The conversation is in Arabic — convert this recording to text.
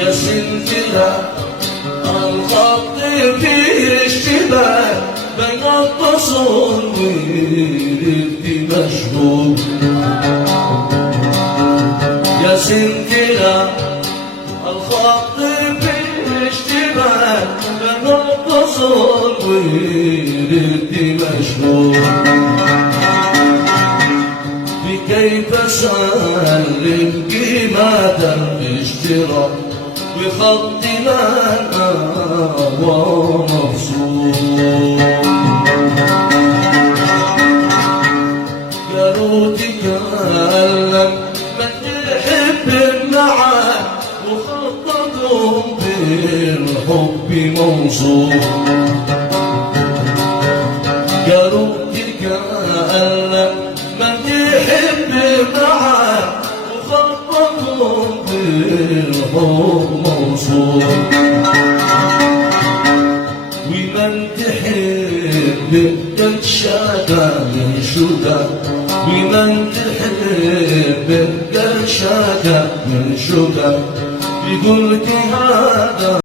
يا سنتنا الخط فيه اشتباه بين التصوير في مشهور. يا سنتنا الخط فيه اشتباه بين التصوير في مشهور. كيف سلم قيمة الاشتراك بخط من هو مفصول. قالوا تكلم من يحب معاه وخططهم بالحب موصول. قالوا تكلم من يحب معاه وخططهم بالحب موصول. ومن تحب تنشدى ينشدى ومن تحب تنشدى ينشدى بقولك هذا